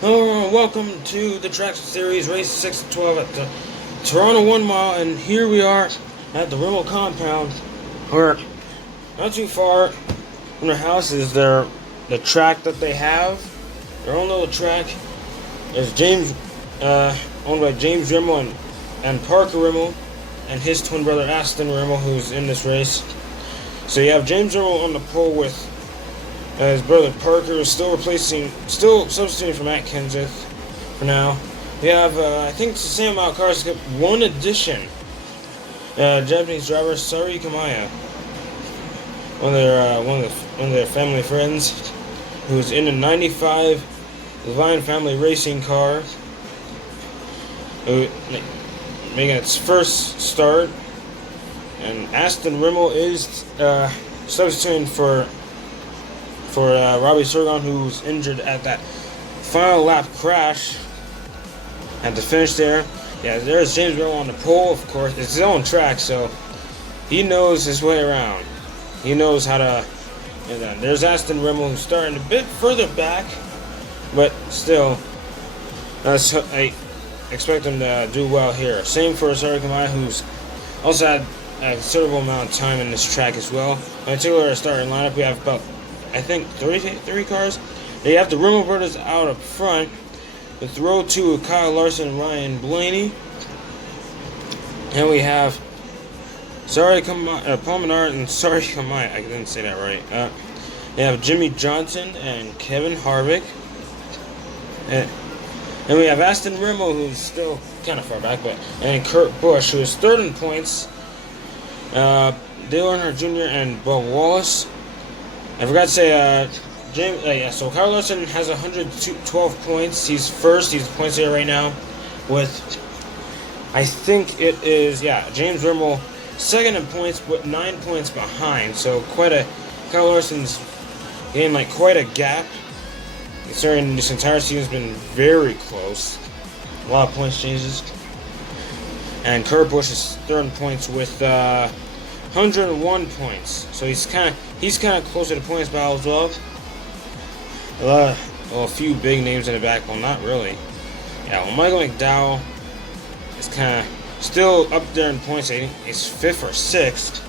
Hello everyone, welcome to the Trackster Series, race 6 to 12 at the Toronto1mile, and here we are at the Rimmell compound, where not too far from the house is the track that they have, their own little track. It's owned by James Rimmell and Parker Rimmell, and his twin brother Aston Rimmell, who's in this race. So you have James Rimmell on the pole with his brother Parker is still substituting for Matt Kenseth for now. We have, I think it's the same amount of cars, except one addition. Japanese driver Sari Kamaya, one of their family friends, who's in a '95 Levine family racing car, making its first start. And Aston Rimmell is substituting for Robbie Sergon, who's injured at that final lap crash at the finish there. Yeah, there's James Rimmell on the pole, of course. It's his own track, so he knows his way around. He knows how to. And then there's Aston Rimmell, who's starting a bit further back, but still, I expect him to do well here. Same for Sari Kamai, who's also had a considerable amount of time in this track as well. In particular, our starting lineup, we have about, I think, 33 cars. They have the Rimmell brothers out up front, with row 2 Kyle Larson and Ryan Blaney. And we have Paul Menard and Sari Kamai. I didn't say that right. They have Jimmy Johnson and Kevin Harvick. And we have Aston Rimmell, who's still kind of far back, and Kurt Busch, who is third in points. Dale Earnhardt Jr. and Bubba Wallace. I forgot to say, so Kyle Larson has 112 points. He's first. He's points there right now with, I think it is, James Rimmell second in points, but 9 points behind. So Kyle Larson's gained quite a gap. Considering this entire season's been very close. A lot of points changes. And Kurt Busch is third in points with 101 points. So he's kind of closer to points battle as well. A few big names in the back. Well, not really. Yeah, well, Michael McDowell is kind of still up there in points. I think he's 5th or 6th.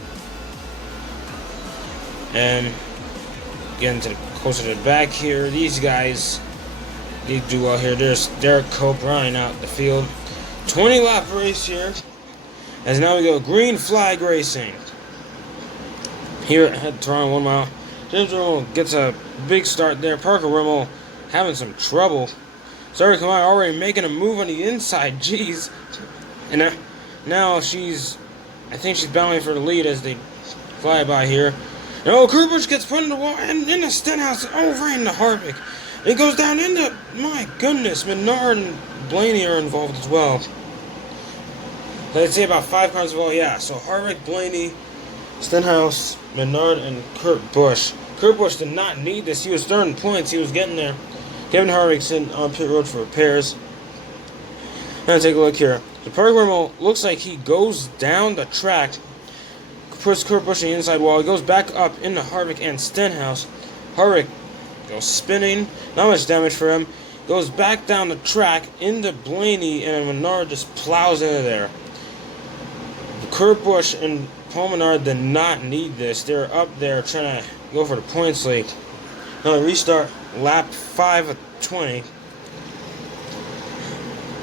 And getting closer to the back here, these guys need to do well here. There's Derek Cope running out the field. 20 lap race here. As now we go green flag racing. Here at Toronto1mile, James Rimmell gets a big start there. Parker Rimmell having some trouble. Sari Kamai already making a move on the inside. Jeez. And now I think she's battling for the lead as they fly by here. And Kurt Busch gets put in the wall and in the Stenhouse over into Harvick. It goes down into, my goodness, Menard and Blaney are involved as well. I'd say about 5 cars involved, yeah. So Harvick, Blaney, Stenhouse, Menard, and Kurt Busch. Kurt Busch did not need this. He was third in points. He was getting there. Kevin Harvick's in on pit road for repairs. Now take a look here. The Parker Rimmell looks like he goes down the track, puts Kurt Busch on the inside wall. He goes back up into Harvick and Stenhouse. Harvick goes spinning. Not much damage for him. Goes back down the track into Blaney, and Menard just plows into there. Kurt Busch and Paul Menard did not need this. They're up there trying to go for the points lead. Now restart lap 5 of 20.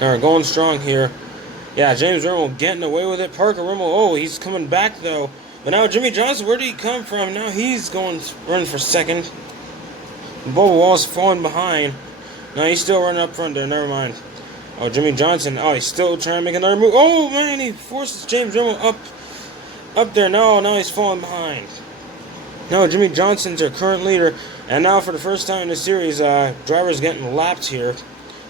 They're going strong here. Yeah, James Rimmell getting away with it. Parker Rimmell, he's coming back though. But now Jimmy Johnson, where did he come from? Now he's running for second. Bubba Wallace falling behind. No, he's still running up front there. Never mind. Jimmy Johnson. He's still trying to make another move. Oh, man, he forces James Rimmell up there. No, now he's falling behind. No, Jimmy Johnson's our current leader. And now for the first time in the series, drivers getting lapped here.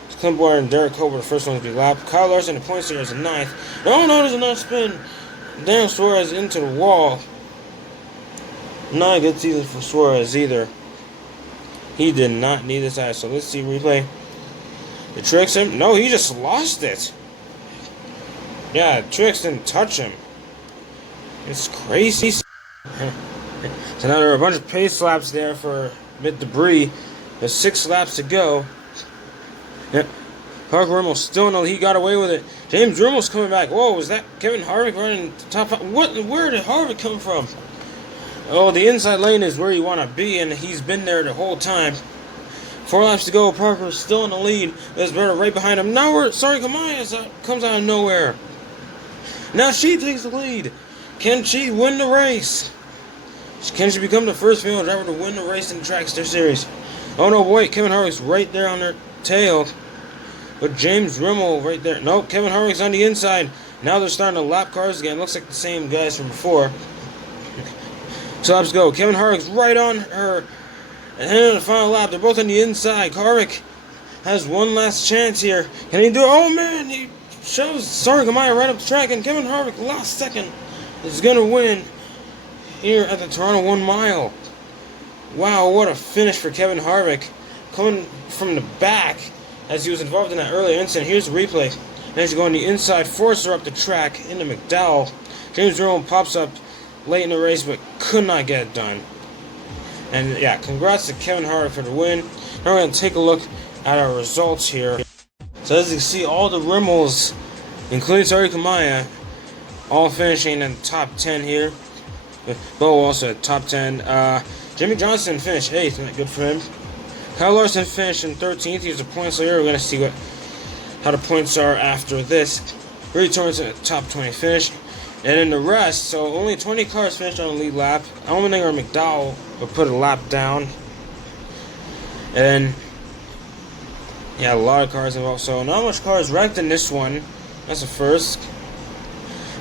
It's Clint Boyer and Derek Cope, the first ones to be lapped. Kyle Larson, the points leader, is a 9th. No, there's another spin. Daniel Suarez into the wall. Not a good season for Suarez either. He did not need this either. So let's see replay. It tricks him. No, he just lost it. Yeah, Tricks didn't touch him. It's crazy. So now there are a bunch of pace laps there for mid debris. There's 6 laps to go. Yep. Parker Rimmell still in the lead. He got away with it. James Rimmell's coming back. Whoa, was that Kevin Harvick running top five? Where did Harvick come from? Oh, the inside lane is where you want to be, and he's been there the whole time. 4 laps to go. Parker's still in the lead. There's Berta right behind him. Now Kamaya comes out of nowhere. Now she takes the lead. Can she win the race? Can she become the first female driver to win the race in the Trackster Series? Oh no, wait, Kevin Harvick's right there on their tail. But James Rimmell right there. Nope, Kevin Harvick's on the inside. Now they're starting to lap cars again. Looks like the same guys from before. 2 laps go. Kevin Harvick's right on her. And then in the final lap, they're both on the inside. Harvick has one last chance here. Can he do it? Oh man, he shoves Kamaya right up the track, and Kevin Harvick, last second, is going to win here at the Toronto 1 mile. Wow, what a finish for Kevin Harvick. Coming from the back as he was involved in that earlier incident. Here's the replay. Managed to go on the inside, force her up the track into McDowell. James Rimmell pops up late in the race, but could not get it done. And yeah, congrats to Kevin Harvick for the win. Now we're going to take a look at our results here. So as you can see, all the Rimmells, including Kamaya, all finishing in the top 10 here. Bo also at top 10. Jimmy Johnson finished 8th, good for him. Kyle Larson finished in 13th. He was a points leader. We're going to see how the points are after this. Brady Torrance at the top 20 finish. And then the rest, so only 20 cars finished on the lead lap. Allmendinger or McDowell will put a lap down. And yeah, a lot of cars involved. So not much cars wrecked in this one. That's the first.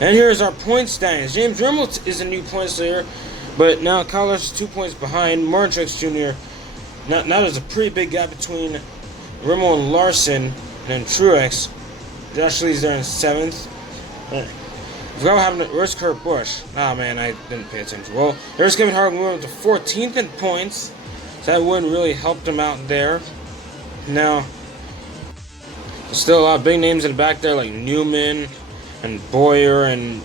And here's our point standings. James Rimmell is a new points leader, but now Kyle Larson is 2 points behind. Martin Truex Jr. Now there's a pretty big gap between Rimmell and Larson, and then Truex. Josh Lee's there in 7th. I forgot what happened. Where's Kurt Busch? Oh man, I didn't pay attention. Well, there's Kevin Harvick moving up to 14th in points. So that win really helped him out there. Now, there's still a lot of big names in the back there, like Newman and Boyer and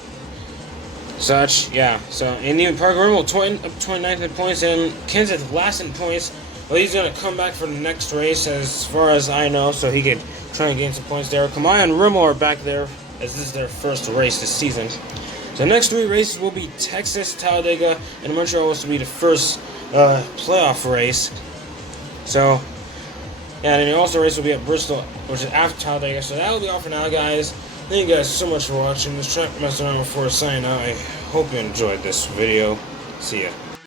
such. Yeah, so, and even Parker Rimmell up 29th in points, and Kenseth last in points. Well, he's going to come back for the next race, as far as I know, so he could try and gain some points there. Kamaya and Rimmell are back there, as this is their first race this season. So the next 3 races will be Texas, Talladega, and Montreal, which will be the first playoff race. So, yeah, and then also race will be at Bristol, which is after Talladega. So that will be all for now, guys. Thank you guys so much for watching. This track messing around before signing out. I hope you enjoyed this video. See ya.